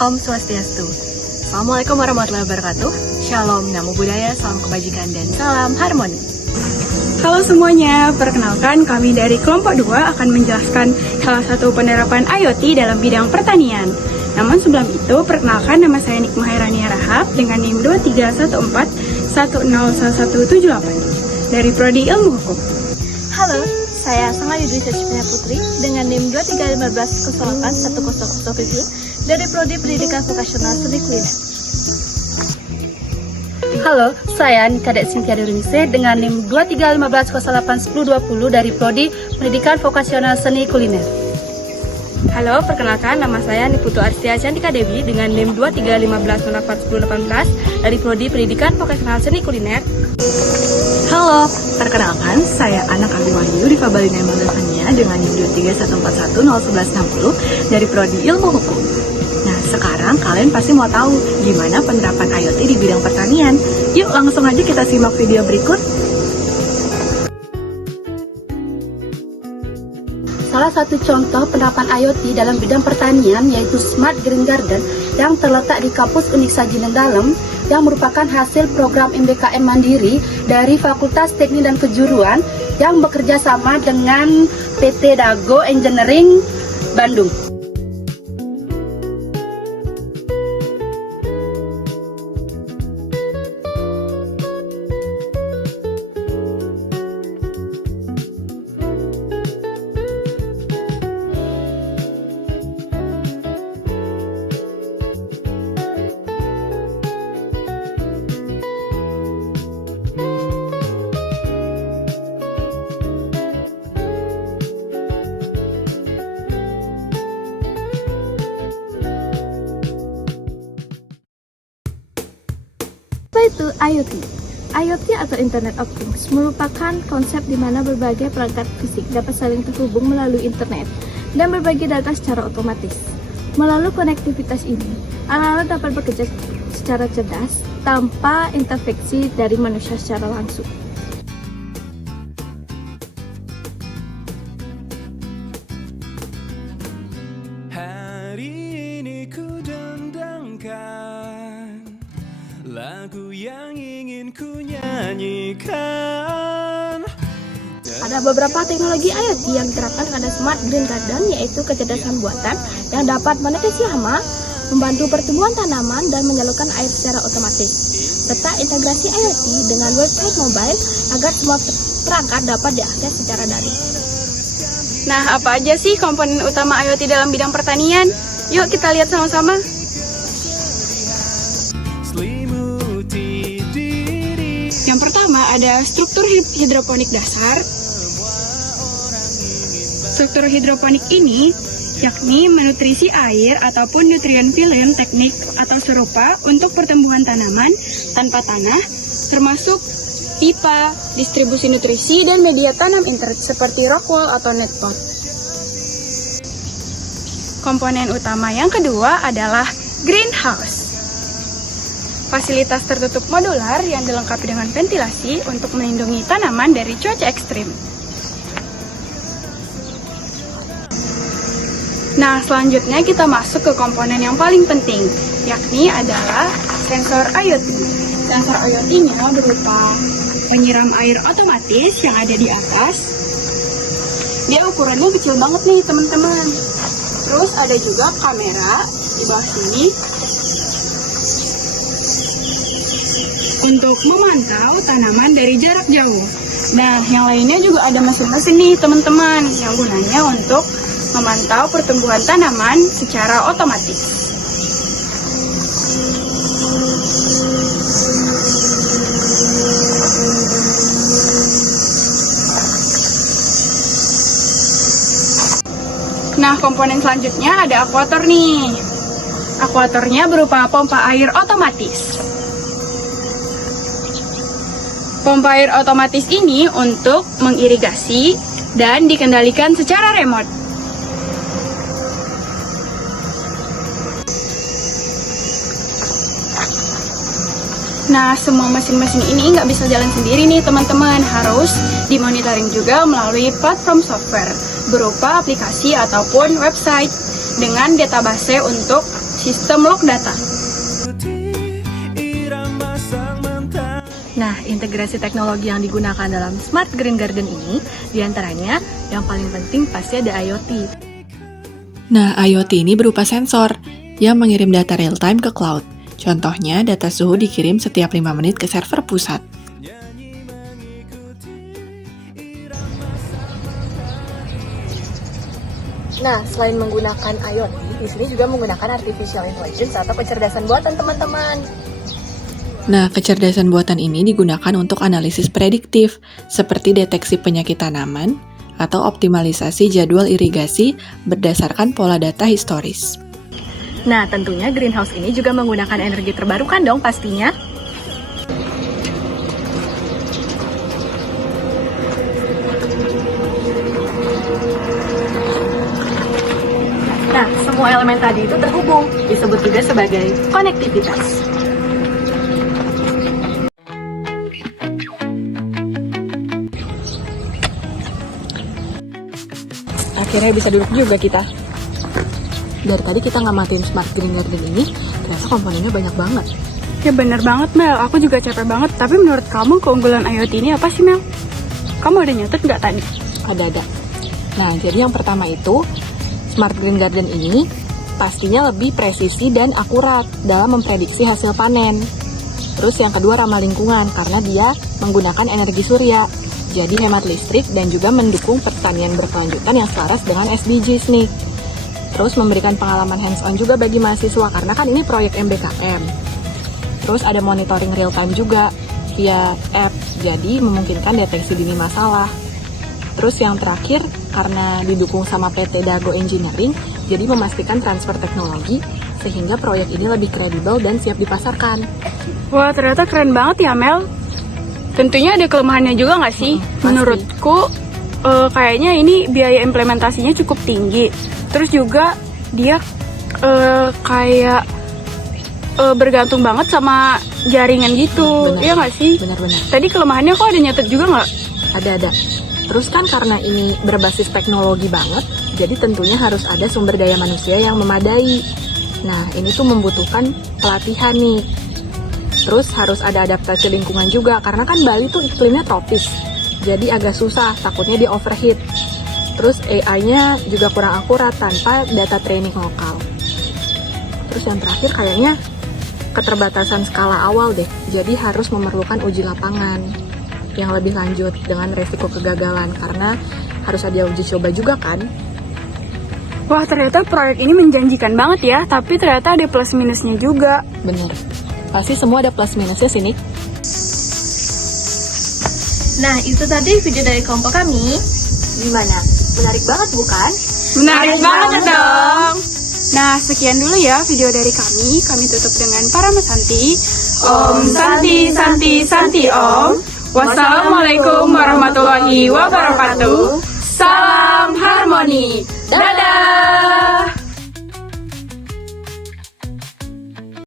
Om Swastiastu. Assalamualaikum warahmatullahi wabarakatuh. Shalom, namo buddhaya, salam kebajikan, dan salam harmoni. Halo semuanya, perkenalkan kami dari kelompok 2 akan menjelaskan salah satu penerapan IoT dalam bidang pertanian. Namun sebelum itu, perkenalkan nama saya Nikmah Hairania Rahab dengan NIM 2314101178 dari Prodi Ilmu Hukum. Halo, saya Sangga Yudhri Cacipnya Putri dengan NIM 2315081007 dari Prodi Pendidikan Vokasional Seni Kuliner. Halo, saya Nikadek Cynthia Durinise dengan NIM 2315081020 dari Prodi Pendidikan Vokasional Seni Kuliner. Halo, perkenalkan nama saya Niputu Arstia Cantika Dewi dengan NIM 2315081018 dari Prodi Pendidikan Vokasional Seni Kuliner. Halo, perkenalkan saya Anak Abi Wahyu di Fabalina Emaldasania dengan NIM 2314101160 dari Prodi Ilmu Hukum. Nah, sekarang kalian pasti mau tahu gimana penerapan IoT di bidang pertanian. Yuk langsung aja kita simak video berikut. Salah satu contoh penerapan IoT dalam bidang pertanian yaitu Smart Green Garden yang terletak di kampus Uniksaji Nenggalen yang merupakan hasil program MBKM Mandiri dari Fakultas Teknik dan Kejuruan yang bekerja sama dengan PT Dago Engineering Bandung. Apa itu IoT? IoT atau Internet of Things merupakan konsep di mana berbagai perangkat fisik dapat saling terhubung melalui internet dan berbagi data secara otomatis. Melalui konektivitas ini, alat-alat dapat bekerja secara cerdas tanpa intervensi dari manusia secara langsung. Hari ini ku dendangkan lagu yang ingin ku nyanyikan. Ada beberapa teknologi IoT yang diterapkan pada Smart Green Garden, yaitu kecerdasan buatan yang dapat mendeteksi hama, membantu pertumbuhan tanaman, dan menyalurkan air secara otomatis, serta integrasi IoT dengan website mobile agar semua perangkat dapat diakses secara daring. Nah, apa aja sih komponen utama IoT dalam bidang pertanian? Yuk kita lihat sama-sama. Yang pertama ada struktur hidroponik dasar. Struktur hidroponik ini yakni menutrisi air ataupun nutrien filem teknik atau serupa untuk pertumbuhan tanaman tanpa tanah, termasuk pipa, distribusi nutrisi, dan media tanam inter seperti rockwool atau netpot. Komponen utama yang kedua adalah greenhouse. Fasilitas tertutup modular yang dilengkapi dengan ventilasi untuk melindungi tanaman dari cuaca ekstrim. Nah, selanjutnya kita masuk ke komponen yang paling penting, yakni adalah sensor IoT. Sensor IoT-nya berupa penyiram air otomatis yang ada di atas. Dia ukurannya kecil banget nih, teman-teman. Terus ada juga kamera di bawah sini untuk memantau tanaman dari jarak jauh. Nah, yang lainnya juga ada mesin-mesin nih teman-teman yang gunanya untuk memantau pertumbuhan tanaman secara otomatis. Nah, komponen selanjutnya ada aquator nih. Aquatornya berupa pompa air otomatis. Pompa air otomatis ini untuk mengirigasi dan dikendalikan secara remote. Nah, semua mesin-mesin ini nggak bisa jalan sendiri nih teman-teman, harus dimonitoring juga melalui platform software berupa aplikasi ataupun website dengan database untuk sistem log data. irama sang mentari. Nah, integrasi teknologi yang digunakan dalam Smart Green Garden ini, diantaranya yang paling penting pasti ada IoT. Nah, IoT ini berupa sensor yang mengirim data real-time ke cloud. Contohnya, data suhu dikirim setiap 5 menit ke server pusat. Nah, selain menggunakan IoT, di sini juga menggunakan Artificial Intelligence atau kecerdasan buatan, teman-teman. Nah, kecerdasan buatan ini digunakan untuk analisis prediktif, seperti deteksi penyakit tanaman atau optimalisasi jadwal irigasi berdasarkan pola data historis. Nah, tentunya greenhouse ini juga menggunakan energi terbarukan dong pastinya. Nah, semua elemen tadi itu terhubung, disebut juga sebagai konektivitas. Akhirnya bisa duduk juga kita. Dari tadi kita nggak matiin Smart Green Garden ini, ternyata komponennya banyak banget. Ya bener banget Mel, aku juga capek banget. Tapi menurut kamu keunggulan IoT ini apa sih Mel? Kamu udah nyatet nggak tadi? Ada. Nah, jadi yang pertama itu, Smart Green Garden ini pastinya lebih presisi dan akurat dalam memprediksi hasil panen. Terus yang kedua ramah lingkungan, karena dia menggunakan energi surya. Jadi hemat listrik dan juga mendukung pertanian berkelanjutan yang selaras dengan SDGs nih. Terus memberikan pengalaman hands-on juga bagi mahasiswa, karena kan ini proyek MBKM. Terus ada monitoring real time juga via app, jadi memungkinkan deteksi dini masalah. Terus yang terakhir, karena didukung sama PT Dago Engineering, jadi memastikan transfer teknologi, sehingga proyek ini lebih kredibel dan siap dipasarkan. Wah ternyata keren banget ya Mel. Tentunya ada kelemahannya juga nggak sih? Pasti. Menurutku kayaknya ini biaya implementasinya cukup tinggi. Terus juga dia kayak bergantung banget sama jaringan gitu. Benar. Iya nggak sih? Benar-benar. Tadi kelemahannya kok ada nyatet juga nggak? Ada. Terus kan karena ini berbasis teknologi banget, jadi tentunya harus ada sumber daya manusia yang memadai. Nah, ini tuh membutuhkan pelatihan nih. Terus harus ada adaptasi lingkungan juga, karena kan Bali tuh iklimnya tropis. Jadi agak susah, takutnya di overheat. Terus AI-nya juga kurang akurat tanpa data training lokal. Terus yang terakhir kayaknya keterbatasan skala awal deh. Jadi harus memerlukan uji lapangan yang lebih lanjut dengan resiko kegagalan, karena harus ada uji coba juga kan. Wah ternyata proyek ini menjanjikan banget ya, tapi ternyata ada plus minusnya juga. Bener. Pasti semua ada plus minusnya sini. Nah, itu tadi video dari kelompok kami. Gimana? Menarik banget bukan? Menarik banget dong. Nah, sekian dulu ya video dari kami. Kami tutup dengan Parama Santi. Om Santi, Santi, Santi Om. Wassalamualaikum warahmatullahi wabarakatuh. Salam harmoni. Dadah.